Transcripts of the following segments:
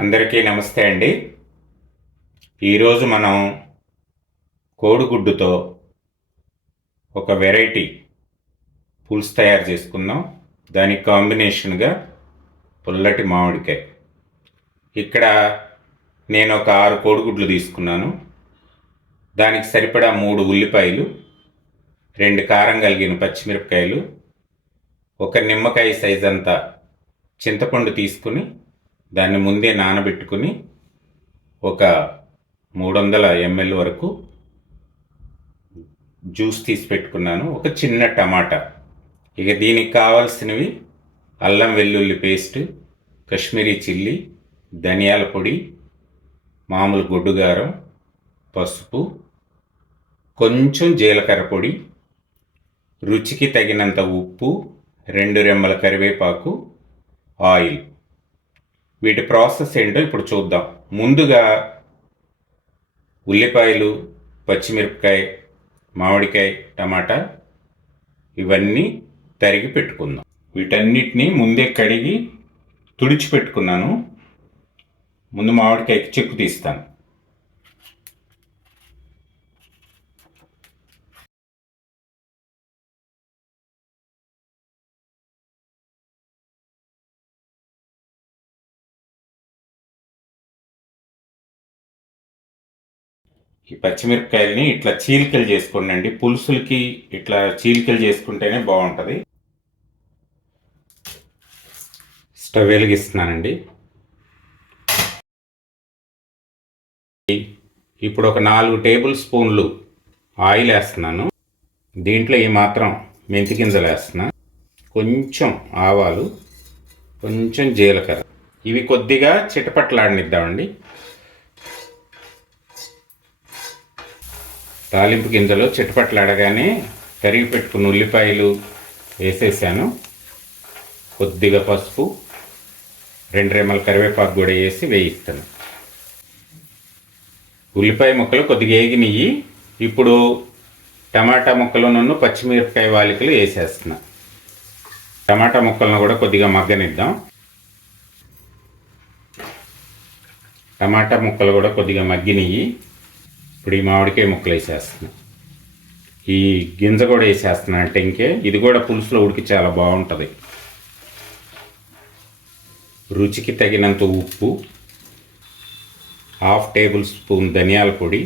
అందరికీ నమస్తే అండి. ఈరోజు మనం కోడిగుడ్డుతో ఒక వెరైటీ పులుసు తయారు చేసుకుందాం. దానికి కాంబినేషన్గా పుల్లటి మామిడికాయ. ఇక్కడ నేను ఒక ఆరు కోడిగుడ్లు తీసుకున్నాను. దానికి సరిపడా మూడు ఉల్లిపాయలు రెండు కారం కలిగిన పచ్చిమిరపకాయలు ఒక నిమ్మకాయ సైజ్ అంతా చింతపండు తీసుకుని దాన్ని ముందే నానబెట్టుకుని ఒక మూడు వందల ఎంఎల్ వరకు జ్యూస్ తీసి పెట్టుకున్నాను. ఒక చిన్న టమాటా. ఇక దీనికి కావాల్సినవి అల్లం వెల్లుల్లి పేస్ట్ కాశ్మీరీ చిల్లీ ధనియాల పొడి మామూలు గొడ్డుగారం పసుపు కొంచెం జీలకర్ర పొడి రుచికి తగినంత ఉప్పు రెండు రెమ్మల కరివేపాకు ఆయిల్. వీటి ప్రాసెస్ ఏంటో ఇప్పుడు చూద్దాం. ముందుగా ఉల్లిపాయలు పచ్చిమిరపకాయ మామిడికాయ టమాటా ఇవన్నీ తరిగి పెట్టుకుందాం. వీటన్నిటిని ముందే కడిగి తుడిచిపెట్టుకున్నాను. ముందు మామిడికాయకి చెక్కు తీస్తాను. ఈ పచ్చిమిరపకాయలని ఇట్లా చీలికలు చేసుకోండి పులుసులకి ఇట్లా చీలికలు చేసుకుంటేనే బాగుంటుంది. స్టవ్ వెలిగిస్తున్నానండి. ఇప్పుడు ఒక నాలుగు టేబుల్ స్పూన్లు ఆయిల్ వేస్తున్నాను. దీంట్లో ఈ మాత్రం మెంతి గింజలు వేస్తున్నా. కొంచెం ఆవాలు కొంచెం జీలకర్ర. ఇవి కొద్దిగా చిటపట్లాడనిద్దామండి. తాలింపు గింజలు చిటపట్లాడగానే తరిగి పెట్టుకున్న ఉల్లిపాయలు వేసేసాను. కొద్దిగా పసుపు రెండు రెమ్మల కరివేపాకు కూడా వేసి వేయిస్తాను. ఉల్లిపాయ ముక్కలు కొద్దిగా ఏగినయ్యి ఇప్పుడు టమాటా ముక్కలను పచ్చిమిరపకాయ వాలికలు వేసేస్తున్నా. టమాటా ముక్కలను కూడా కొద్దిగా మగ్గనిద్దాం. టమాటా ముక్కలు కూడా కొద్దిగా మగ్గినయ్యి. ఇప్పుడు ఈ మామిడికాయ ముక్కలు వేసేస్తున్నా. ఈ గింజ కూడా వేసేస్తున్నా అంటే ఇంకే ఇది కూడా పులుసులో ఉడికి చాలా బాగుంటుంది. రుచికి తగినంత ఉప్పు హాఫ్ టేబుల్ స్పూన్ ధనియాల పొడి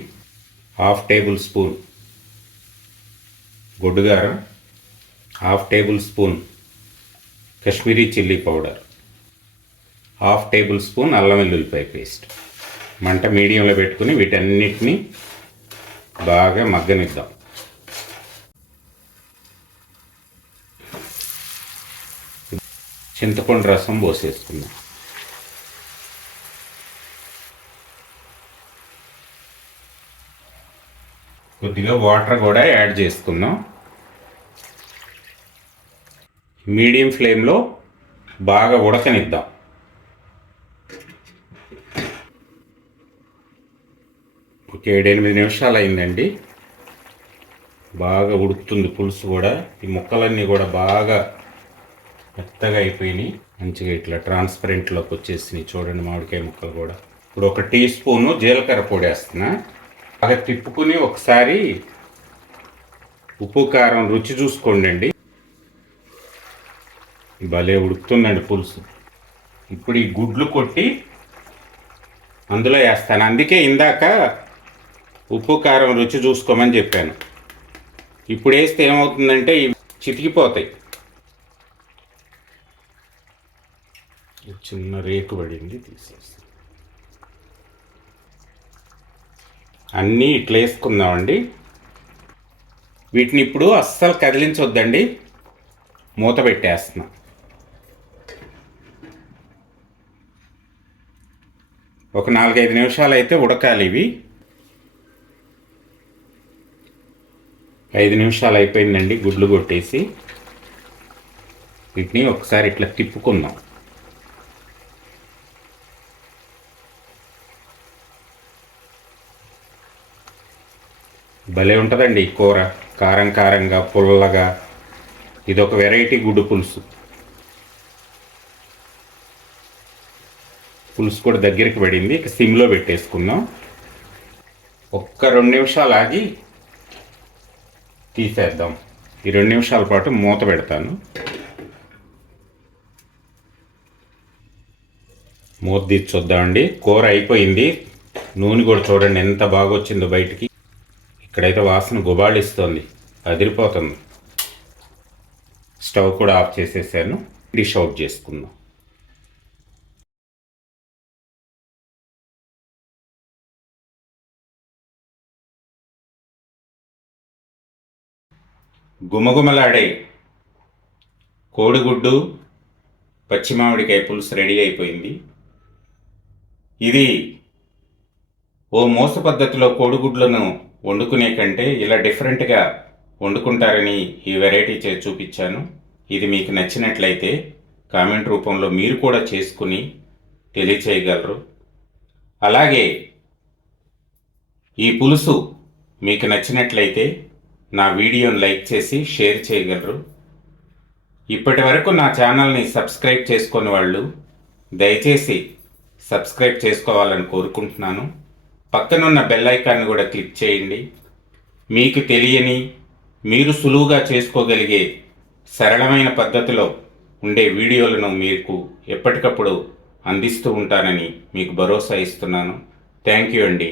half tablespoon గొడ్డుగారం half tablespoon Kashmiri chilli powder half tablespoon అల్లం వెల్లుల్లిపాయ పేస్ట్. మంట మీడియంలో పెట్టుకుని వీటన్నిటిని బాగా మగ్గనిద్దాం. చింతపండు రసం పోసేసుకుందాం. కొద్దిగా వాటర్ కూడా యాడ్ చేసుకుందాం. మీడియం ఫ్లేమ్లో బాగా ఉడకనిద్దాం. ఒక ఏడెనిమిది నిమిషాలు అయిందండి బాగా ఉడుకుతుంది పులుసు కూడా. ఈ ముక్కలన్నీ కూడా బాగా మెత్తగా అయిపోయినాయి. మంచిగా ఇట్లా ట్రాన్స్పరెంట్లోకి వచ్చేసినాయి చూడండి మామిడికాయ ముక్కలు కూడా. ఇప్పుడు ఒక టీ స్పూను జీలకర్ర పొడి వేస్తున్నా. బాగా తిప్పుకుని ఒకసారి ఉప్పు కారం రుచి చూసుకోండి అండి భలే ఉడుకుతుందండి పులుసు. ఇప్పుడు ఈ గుడ్లు కొట్టి అందులో వేస్తాను. అందుకే ఇందాక ఉప్పు కారం రుచి చూసుకోమని చెప్పాను. ఇప్పుడు వేస్తే ఏమవుతుందంటే ఇవి చితికిపోతాయి. చిన్న రేకు పడింది తీసేస్తాను అన్నీ ఇట్లా వేసుకుందామండి. వీటిని ఇప్పుడు అస్సలు కదిలించొద్దండి. మూత పెట్టేస్తున్నా. ఒక నాలుగైదు నిమిషాలు అయితే ఉడకాలి ఇవి. ఐదు నిమిషాలు అయిపోయిందండి గుడ్లు కొట్టేసి. వీటిని ఒకసారి ఇట్లా తిప్పుకుందాం. భలే ఉంటుందండి ఈ కూర. కారం కారంగా పుల్లగా. ఇదొక వెరైటీ గుడ్డు పులుసు. పులుసు కూడా దగ్గరికి పడింది. ఇక సిమ్లో పెట్టేసుకుందాం. ఒక్క రెండు నిమిషాలు ఆగి తీసేద్దాం. ఈ రెండు నిమిషాల పాటు మూత పెడతాను. మూత తీసి చూద్దామండి కూర అయిపోయింది. నూనె కూడా చూడండి ఎంత బాగా వచ్చిందో బయటికి. ఇక్కడైతే వాసన గుబాళిస్తోంది. అదిరిపోతుంది. స్టవ్ కూడా ఆఫ్ చేసేసాను. డిష్ అవుట్ చేసుకుందాం. గుమగుమలాడే కోడిగుడ్డు పచ్చి మామిడికాయ పులుసు రెడీ అయిపోయింది. ఇది ఓ మోస పద్ధతిలో కోడిగుడ్లను వండుకునే కంటే ఇలా డిఫరెంట్గా వండుకుంటారని ఈ వెరైటీ చే చూపించాను. ఇది మీకు నచ్చినట్లయితే కామెంట్ రూపంలో మీరు కూడా చేసుకుని తెలియచేయగలరు. అలాగే ఈ పులుసు మీకు నచ్చినట్లయితే నా వీడియోని లైక్ చేసి షేర్ చేయగలరు. ఇప్పటి వరకు నా ఛానల్ని సబ్స్క్రైబ్ చేసుకుని వాళ్ళు దయచేసి సబ్స్క్రైబ్ చేసుకోవాలని కోరుకుంటున్నాను. పక్కనున్న బెల్ ఐకాన్ని కూడా క్లిక్ చేయండి. మీకు తెలియని మీరు సులువుగా చేసుకోగలిగే సరళమైన పద్ధతిలో ఉండే వీడియోలను మీకు ఎప్పటికప్పుడు అందిస్తూ ఉంటానని మీకు భరోసా ఇస్తున్నాను. థ్యాంక్ యూ అండి.